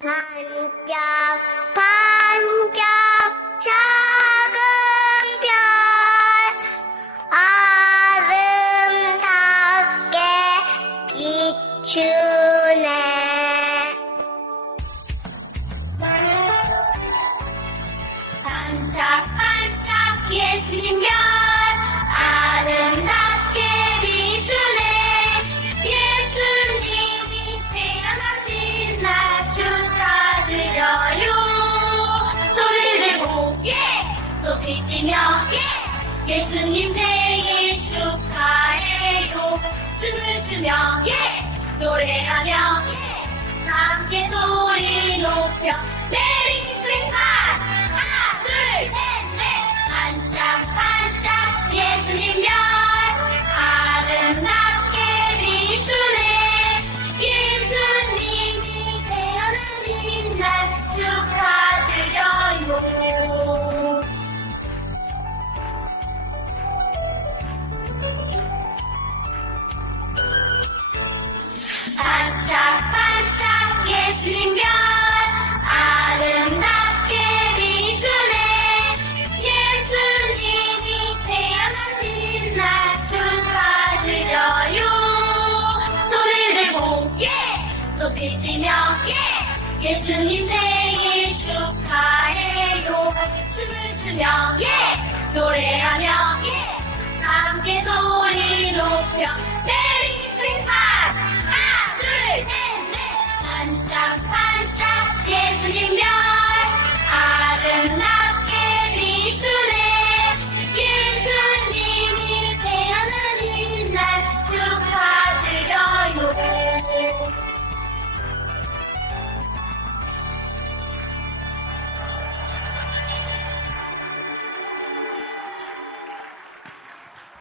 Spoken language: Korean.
반짝 반짝 작은 별. 아름답게 비추네. 반짝 반짝 예수님 별 뛰며 예! 예수님 생일 축하해요. 춤을 추며 예! 노래하며 예! 함께 소리 높여 메 예 높이 뛰며 예! 예수님 생일 축하해요. 춤을 추며 예! 노래하며 예! 함께 소리 높여 메리 크리스마스! 하나 둘셋넷! 예수님